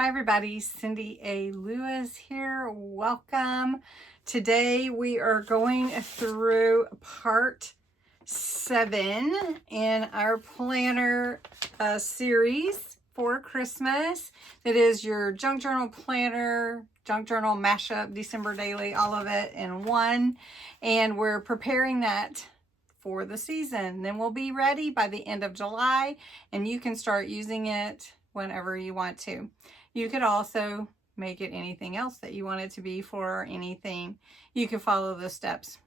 Hi everybody, Cindy A. Lewis here. Welcome. Today we are going through part 7 in our planner series for Christmas. It is your junk journal planner, junk journal mashup, December daily, all of it in one. And we're preparing that for the season. Then we'll be ready by the end of July and you can start using it whenever you want to. You could also make it anything else that you want it to be for anything. You can follow the steps.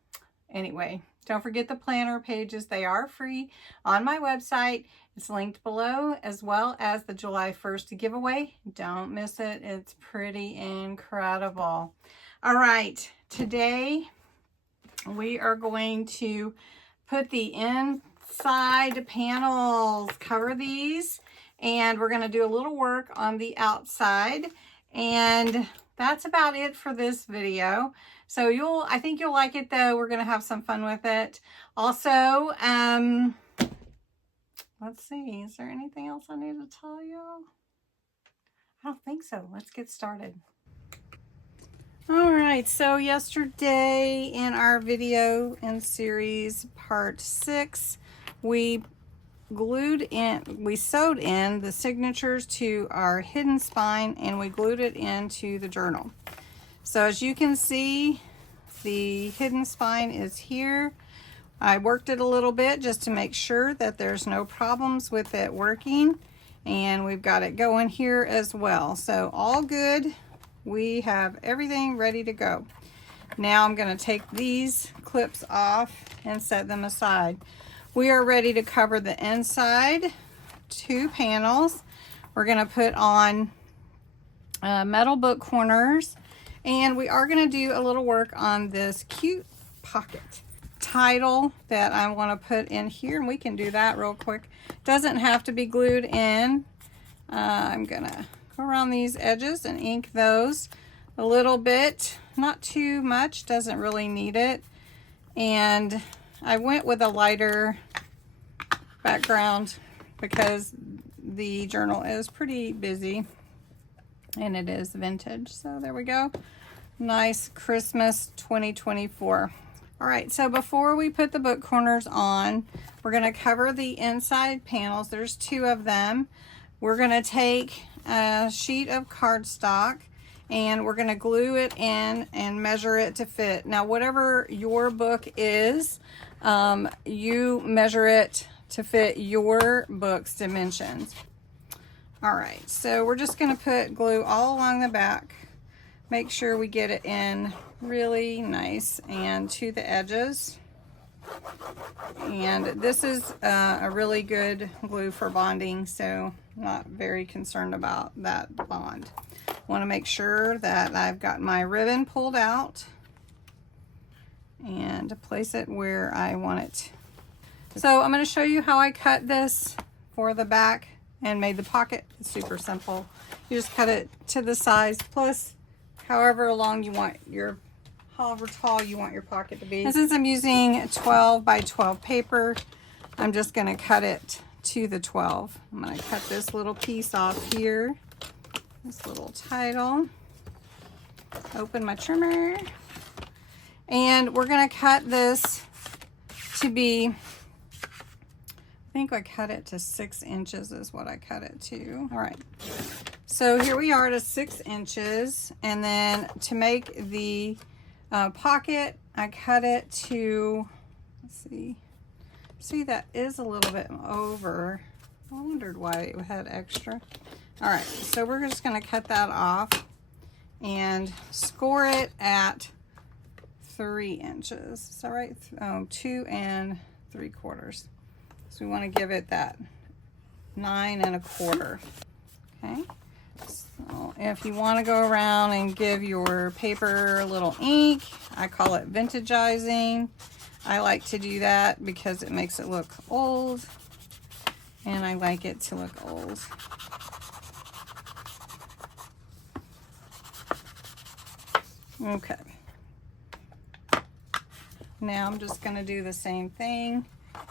Anyway, don't forget the planner pages. They are free on my website. It's linked below, as well as the July 1st giveaway. Don't miss it. It's pretty incredible. All right, today we are going to put the inside panels, cover these, and we're going to do a little work on the outside, and that's about it for this video. So I think you'll like it though. We're going to have some fun with it. Also, let's see, is there anything else I need to tell you? I don't think so. Let's get started. All right, so yesterday in our video in series part 6, we sewed in the signatures to our hidden spine and we glued it into the journal. So as you can see, the hidden spine is here. I worked it a little bit just to make sure that there's no problems with it working, and we've got it going here as well. So all good. We have everything ready to go. Now I'm going to take these clips off and set them aside. We are ready to cover the inside 2 panels. We're going to put on metal book corners, and we are going to do a little work on this cute pocket title that I want to put in here, and we can do that real quick. Doesn't have to be glued in. I'm going to go around these edges and ink those a little bit, not too much, doesn't really need it. And I went with a lighter background because the journal is pretty busy and it is vintage. So there we go. Nice Christmas 2024. All right, so before we put the book corners on, we're going to cover the inside panels. There's 2 of them. We're going to take a sheet of cardstock and we're going to glue it in and measure it to fit. Now, whatever your book is, you measure it to fit your book's dimensions. All right, so we're just going to put glue all along the back. Make sure we get it in really nice and to the edges. And this is a really good glue for bonding, so I'm not very concerned about that bond. Want to make sure that I've got my ribbon pulled out and place it where I want it. So I'm going to show you how I cut this for the back and made the pocket. It's super simple. You just cut it to the size plus however long you want your, however tall you want your pocket to be. And since I'm using 12 by 12 paper, I'm just going to cut it to the 12. I'm going to cut this little piece off here, this little title. Open my trimmer, and we're going to cut this to be, I think I cut it to 6 inches is what I cut it to. All right, so here we are to 6 inches, and then to make the pocket, I cut it to, let's see, that is a little bit over. I wondered why it had extra. All right, so we're just going to cut that off and score it at 3 inches. Is that right? 2 3/4. So we want to give it that 9 1/4. Okay. So if you want to go around and give your paper a little ink, I call it vintageizing. I like to do that because it makes it look old, and I like it to look old. Okay. Now I'm just going to do the same thing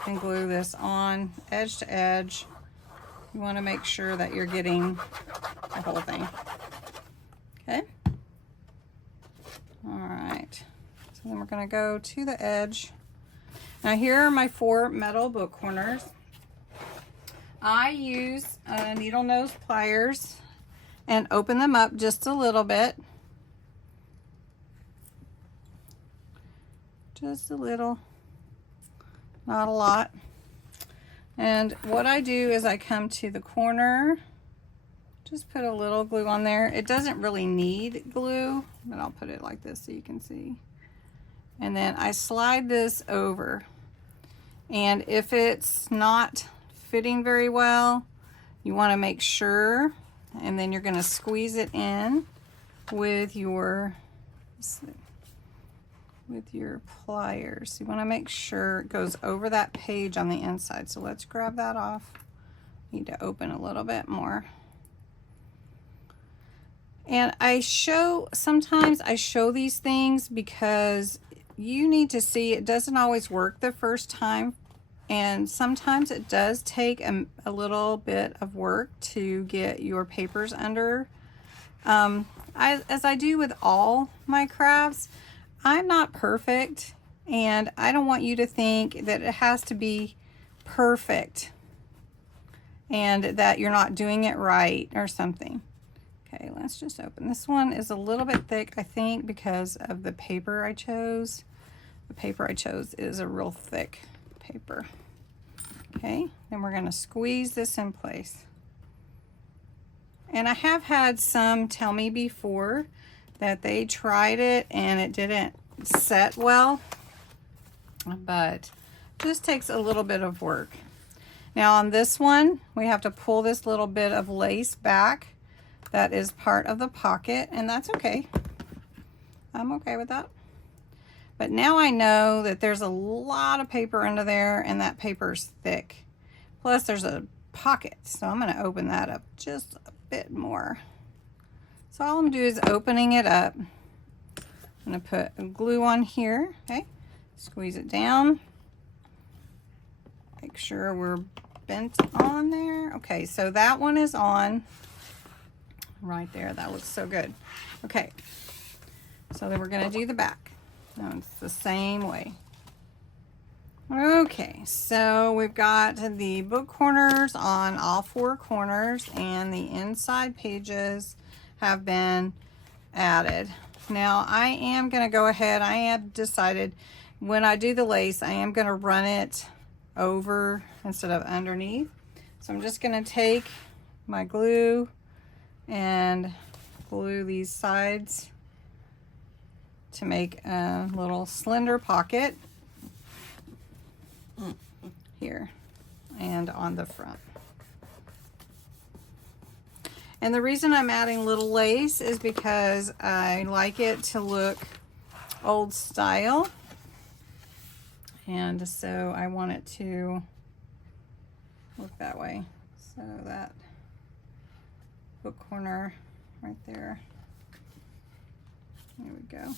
and glue this on edge to edge. You want to make sure that you're getting the whole thing. Okay. All right. So then we're going to go to the edge. Now here are my 4 metal book corners. I use needle nose pliers and open them up just a little bit. Just a little, not a lot. And what I do is I come to the corner, just put a little glue on there. It doesn't really need glue, but I'll put it like this so you can see. And then I slide this over. And if it's not fitting very well, you want to make sure, and then you're going to squeeze it in with your pliers. You want to make sure it goes over that page on the inside. So let's grab that off. Need to open a little bit more. And sometimes I show these things because you need to see it doesn't always work the first time. And sometimes it does take a little bit of work to get your papers under. As I do with all my crafts, I'm not perfect, and I don't want you to think that it has to be perfect and that you're not doing it right or something. Okay, let's just open. This one is a little bit thick, I think, because of the paper I chose. The paper I chose is a real thick paper. Okay, then we're going to squeeze this in place. And I have had some tell me before that they tried it and it didn't set well, but just takes a little bit of work. Now on this one, we have to pull this little bit of lace back. That is part of the pocket, and that's okay. I'm okay with that. But now I know that there's a lot of paper under there, and that paper's thick. Plus there's a pocket, so I'm going to open that up just a bit more. So all I'm doing is opening it up. I'm going to put a glue on here, okay? Squeeze it down. Make sure we're bent on there. Okay, so that one is on right there. That looks so good. Okay, so then we're going to do the back. No, it's the same way. Okay, so we've got the book corners on all 4 corners, and the inside pages have been added. Now I am going to go ahead, I have decided when I do the lace, I am going to run it over instead of underneath. So I'm just going to take my glue and glue these sides to make a little slender pocket here and on the front. And the reason I'm adding little lace is because I like it to look old style, and so I want it to look that way. So that book corner right there. There we go.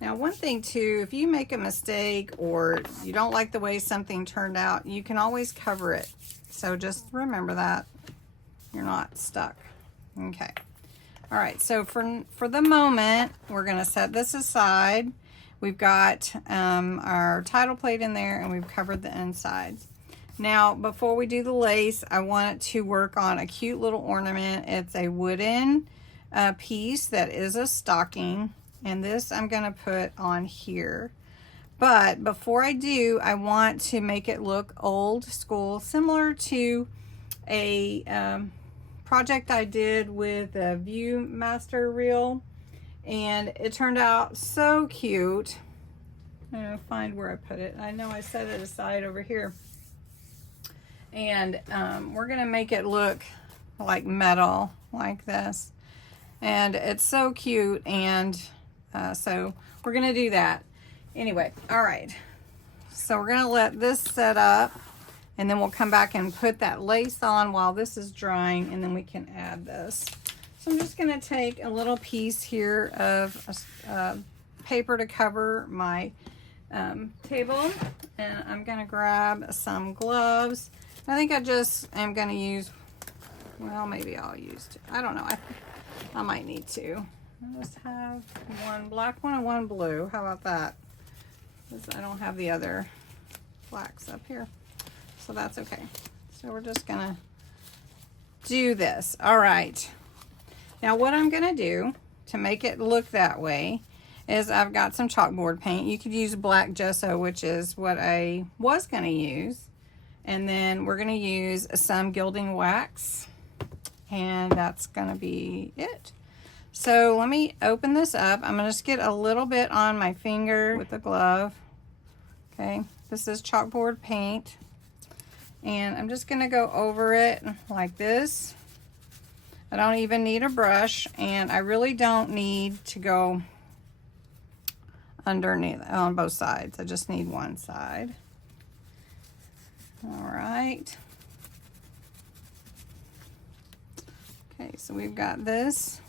Now one thing too, if you make a mistake or you don't like the way something turned out, you can always cover it. So just remember that you're not stuck. Okay. All right, so for the moment, we're gonna set this aside. We've got our title plate in there, and we've covered the insides. Now, before we do the lace, I want to work on a cute little ornament. It's a wooden piece that is a stocking, and this I'm gonna put on here. But before I do, I want to make it look old school, similar to a project I did with a Viewmaster reel, and it turned out so cute. I'm gonna find where I put it. I know I set it aside over here. And we're gonna make it look like metal, like this. And it's so cute, and so we're gonna do that. Anyway, all right. So we're gonna let this set up, and then we'll come back and put that lace on while this is drying, and then we can add this. So I'm just gonna take a little piece here of paper to cover my table, and I'm gonna grab some gloves. I think I just am gonna use, well, maybe I'll use two. I don't know. I might need two. I'll just have one black one and one blue. How about that? Because I don't have the other blacks up here, so that's okay. So we're just gonna do this. All right. Now what I'm gonna do to make it look that way is I've got some chalkboard paint. You could use black gesso, which is what I was gonna use. And then we're gonna use some gilding wax, and that's gonna be it. So let me open this up. I'm gonna just get a little bit on my finger with the glove. Okay, this is chalkboard paint. And I'm just gonna go over it like this. I don't even need a brush, and I really don't need to go underneath on both sides. I just need one side. All right. Okay, so we've got this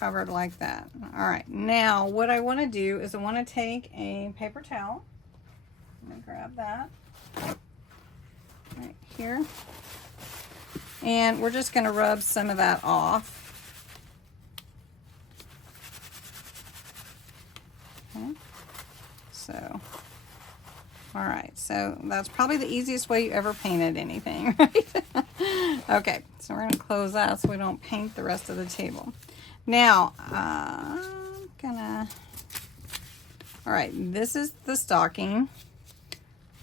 covered like that. All right, now what I want to do is I want to take a paper towel. I'm gonna grab that right here, and we're just gonna rub some of that off. Okay. So, all right, so that's probably the easiest way you ever painted anything, right? Okay, so we're gonna close that so we don't paint the rest of the table. Now, I'm gonna, all right, this is the stocking.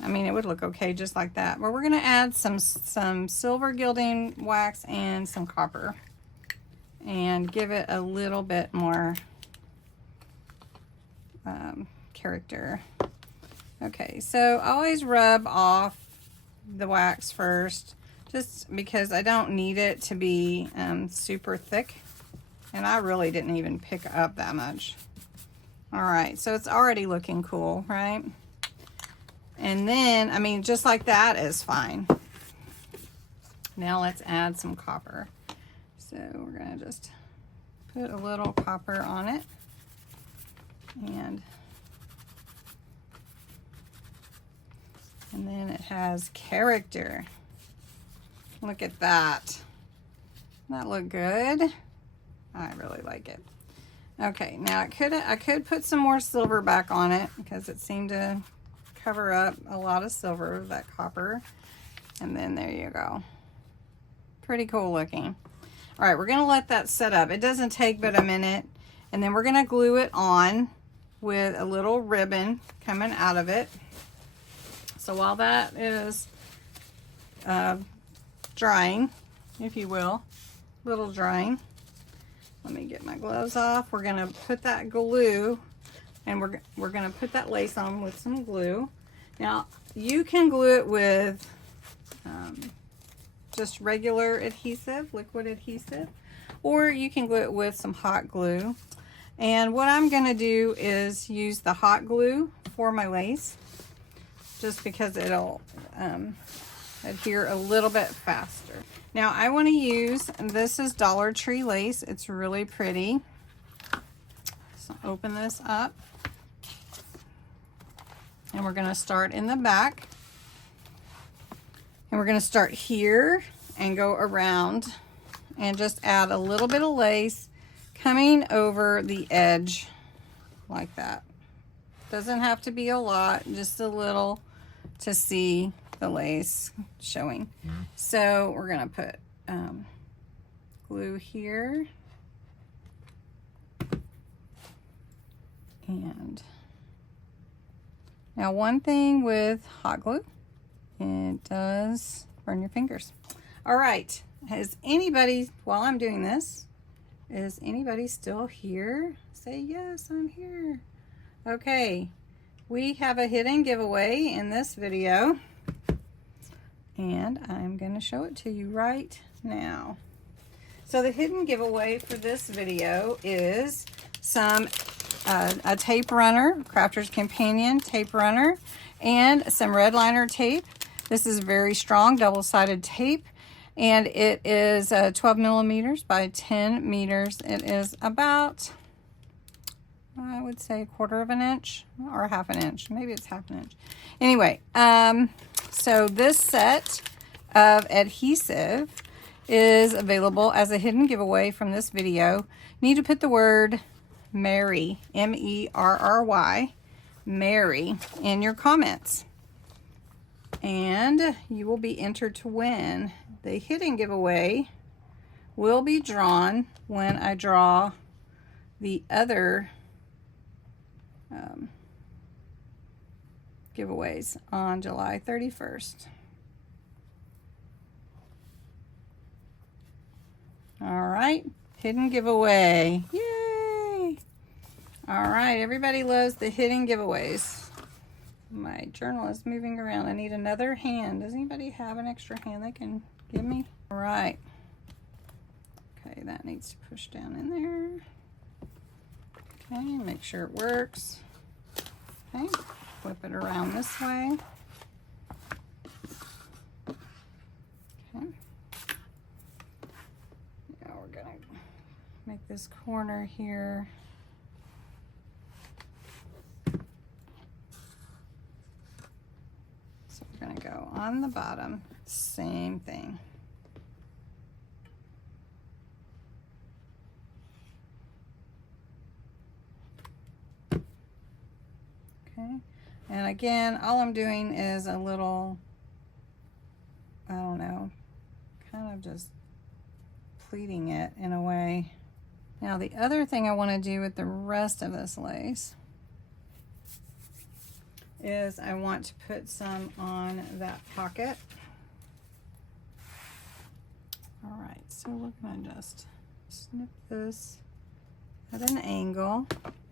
I mean, it would look okay just like that, but we're gonna add some silver gilding wax and some copper and give it a little bit more character. Okay, so always rub off the wax first, just because I don't need it to be super thick, and I really didn't even pick up that much. All right, so it's already looking cool, right? And then, I mean, just like that is fine. Now let's add some copper. So we're gonna just put a little copper on it, and then it has character. Look at that. Doesn't that look good? I really like it. Okay, now I could put some more silver back on it because it seemed to cover up a lot of silver, that copper. And then there you go. Pretty cool looking. All right, we're gonna let that set up. It doesn't take but a minute. And then we're gonna glue it on with a little ribbon coming out of it. So while that is drying, if you will, little drying, let me get my gloves off. We're gonna put that glue, and we're gonna put that lace on with some glue. Now you can glue it with just regular adhesive, liquid adhesive, or you can glue it with some hot glue. And what I'm gonna do is use the hot glue for my lace, just because it'll adhere a little bit faster. Now I want to use, this is Dollar Tree lace. It's really pretty. So open this up, and we're going to start in the back, and we're going to start here and go around and just add a little bit of lace coming over the edge like that. Doesn't have to be a lot, just a little to see the lace showing. So we're gonna put glue here, and now one thing with hot glue, it does burn your fingers. All right, has anybody, while I'm doing this, is anybody still here? Say yes, I'm here. Okay, we have a hidden giveaway in this video, and I'm going to show it to you right now. So the hidden giveaway for this video is some a tape runner, Crafter's Companion tape runner, and some red liner tape. This is very strong double-sided tape, and it is 12 millimeters by 10 meters. It is about I would say 1/4 of an inch or 1/2 an inch. Maybe it's 1/2 an inch. Anyway, so this set of adhesive is available as a hidden giveaway from this video. You need to put the word Merry, M-E-R-R-Y, Merry, in your comments. And you will be entered to win. The hidden giveaway will be drawn when I draw the other giveaways on July 31st. All right, hidden giveaway. Yay! All right, everybody loves the hidden giveaways. My journal is moving around. I need another hand. Does anybody have an extra hand they can give me? All right. Okay, that needs to push down in there. Okay, make sure it works. Okay, flip it around this way. Okay. Now we're gonna make this corner here. So we're gonna go on the bottom, same thing. Okay, and again, all I'm doing is a little, I don't know, kind of just pleating it in a way. Now the other thing I want to do with the rest of this lace is I want to put some on that pocket. All right, so we're going to just snip this at an angle.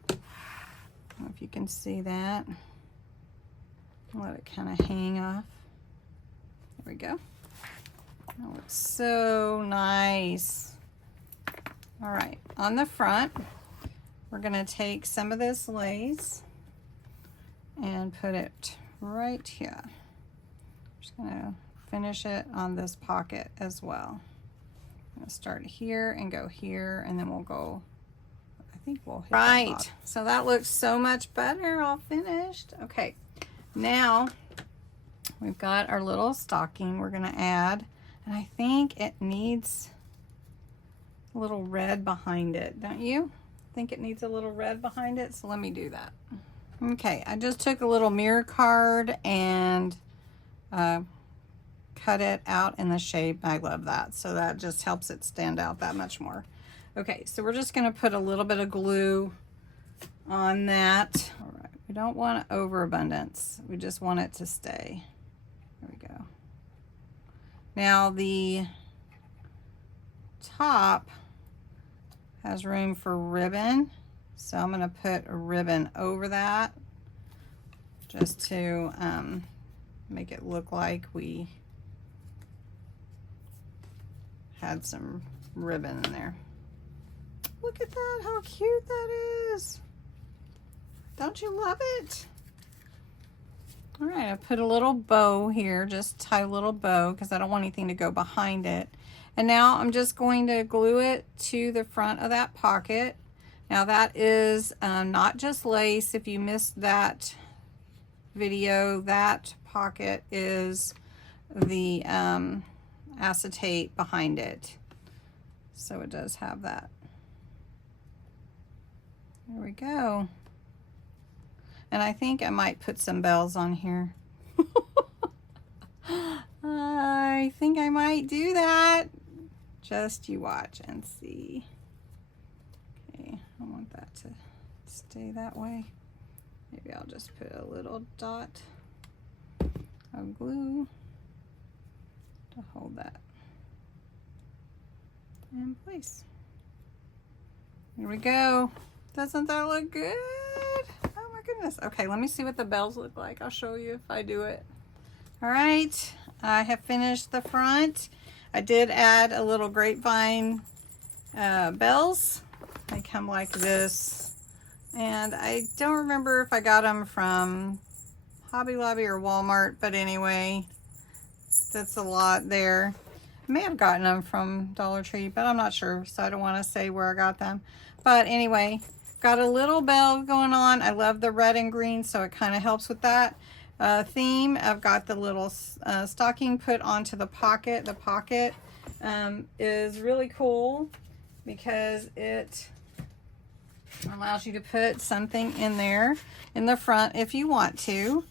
I don't know if you can see that. Let it kind of hang off. There we go. Oh, it's so nice. All right, on the front, we're gonna take some of this lace and put it right here. Just gonna finish it on this pocket as well. I'm gonna start here and go here, and then we'll go, I think we'll hit right. So that looks so much better, all finished. Okay, now we've got our little stocking we're gonna add, and I think it needs a little red behind it, don't you? Think it needs a little red behind it, so let me do that. Okay, I just took a little mirror card and cut it out in the shape. I love that, so that just helps it stand out that much more. Okay, so we're just gonna put a little bit of glue on that. All right, we don't want overabundance. We just want it to stay. There we go. Now the top has room for ribbon, so I'm gonna put a ribbon over that just to make it look like we had some ribbon in there. Look at that, how cute that is. Don't you love it? All right, I put a little bow here, just tie a little bow because I don't want anything to go behind it. And now I'm just going to glue it to the front of that pocket. Now that is not just lace. If you missed that video, that pocket is the acetate behind it. So it does have that. There we go. And I think I might put some bells on here. I think I might do that. Just you watch and see. Okay, I want that to stay that way. Maybe I'll just put a little dot of glue to hold that in place. Here we go. Doesn't that look good? Oh my goodness. Okay, let me see what the bells look like. I'll show you if I do it. All right, I have finished the front. I did add a little grapevine bells. They come like this. And I don't remember if I got them from Hobby Lobby or Walmart, but anyway, that's a lot there. I may have gotten them from Dollar Tree, but I'm not sure, so I don't want to say where I got them. But anyway, Got a little bell going on. I love the red and green, so it kind of helps with that theme. I've got the little stocking put onto the pocket. The pocket is really cool because it allows you to put something in there in the front if you want to.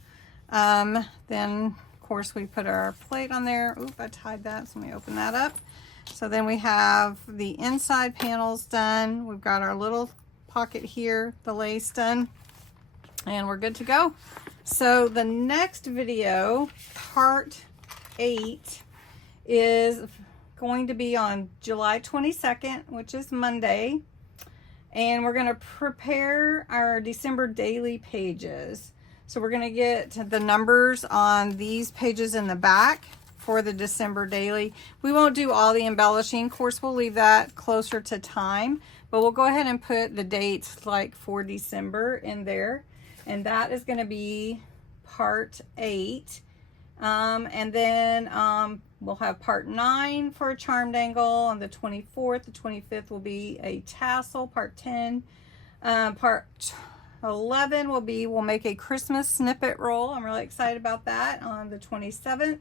Then of course we put our plate on there. Oop, I tied that, so let me open that up. So then we have the inside panels done. We've got our little pocket here, the lace done, and we're good to go. So the next video, part 8, is going to be on July 22nd, which is Monday. And we're going to prepare our December daily pages. So we're going to get the numbers on these pages in the back for the December daily. We won't do all the embellishing. Of course, we'll leave that closer to time, but we'll go ahead and put the dates like for December in there. And that is going to be part 8. And then we'll have part 9 for a charm dangle on the 24th. The 25th will be a tassel, part 10. Part 11 will be, we'll make a Christmas snippet roll. I'm really excited about that on the 27th.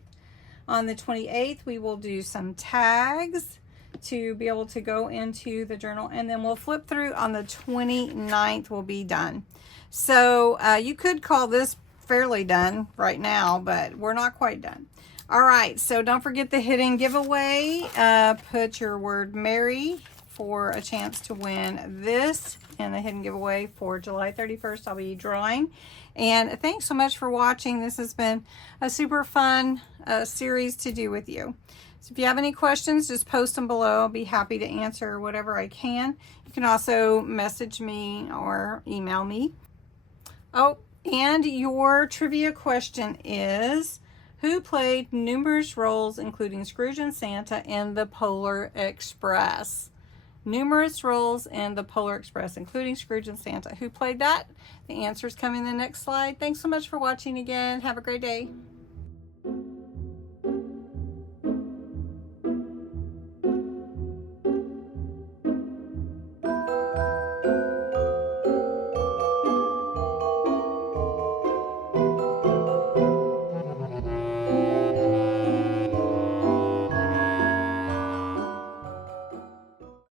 On the 28th, we will do some tags to be able to go into the journal. And then we'll flip through on the 29th, we'll be done. So you could call this fairly done right now, but we're not quite done. All right, so don't forget the hidden giveaway. Put your word Merry for a chance to win this and the hidden giveaway for July 31st. I'll be drawing. And thanks so much for watching. This has been a super fun series to do with you. So if you have any questions, just post them below. I'll be happy to answer whatever I can. You can also message me or email me. Oh, and your trivia question is, who played numerous roles, including Scrooge and Santa, in the Polar Express? Numerous roles in the Polar Express, including Scrooge and Santa. Who played that? The answer is coming in the next slide. Thanks so much for watching again. Have a great day.